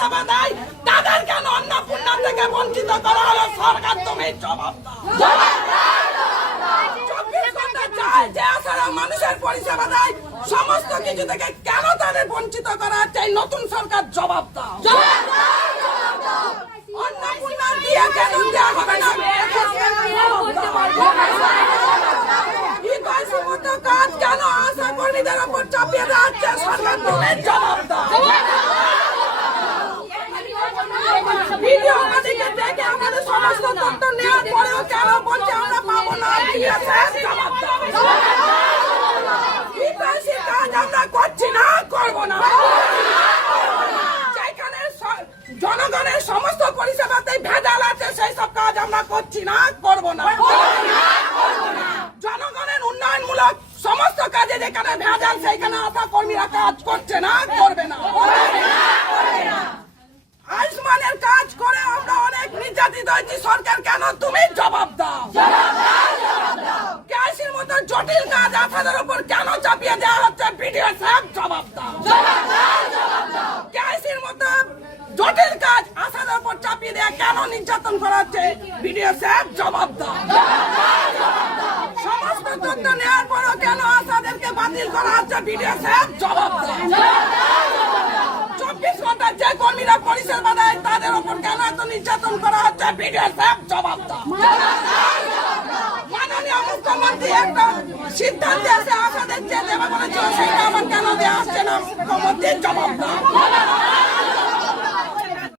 পরিষেবা দেয় তাদের কেন অন্নপূর্ণা থেকে বঞ্চিত করা হলো? সরকার তুমি জবাব দাও। 24 ঘন্টা চায় যে আসারা মানুষের পরিষেবা দেয় সমস্ত কিছু থেকে কেন তাদের বঞ্চিত করা হচ্ছে? নতুন সরকার জবাব দাও। অন্নপূর্ণা দিয়ে কেন দেওয়া হবে না? কাজ কেন আশা কর্মীদের উপর চাপিয়ে দেওয়া হচ্ছে? সরকার তুমি জবাব দাও। ভিডিও আমাদেরকে দেখে আমাদের সমস্ত তথ্য নেওয়ার পরেও কেন বলছে আমরা পাবো না? জবাব দাও। কাজ আমরা করছি না, করবো না। যেখানে জনগণের সমস্ত পরিষেবাতে ভেজাল আছে সেই সব কাজ আমরা করছি না, করবো না। জনগণের উন্নয়নমূলক সমস্ত কাজে যেখানে ভেজাল সেইখানে আশা কর্মীরা কাজ করছে না, করবে না। আয়ুষ্মানের কাজ করে আমরা অনেক নির্যাতিত হয়েছি, সরকার কেন তুমি জবাব দাও। গ্যাসের মতো জটিল কাজ আশাদের উপর কেন চাপিয়ে দেওয়া হচ্ছে? ভিডিও সাহেব জবাব দাও। গ্যাসের মতো জটিল কাজ আশাদের উপর চাপিয়ে দেওয়া কেন নির্যাতন করা হচ্ছে? ভিডিও সাহেব জবাব দাও। সমস্ত তথ্য নেওয়ার পরও কেন আশাদেরকে বাতিল করা হচ্ছে? ভিডিও সাহেব জবাব দাও। 24 ঘন্টা যে কর্মীরা পরিষেবা দেয় তাদের উপর কেন এত নির্যাতন করা হচ্ছে? ভিডিও সাহেব জবাব দাও। মাননীয় মুখ্যমন্ত্রী একটা সিদ্ধান্ত এসে আশাদের যে দেওয়া বলেছিল সেটা আমার কেন দেওয়া হচ্ছে না? মুখ্যমন্ত্রী জবাব দাও।